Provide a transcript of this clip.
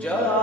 Jai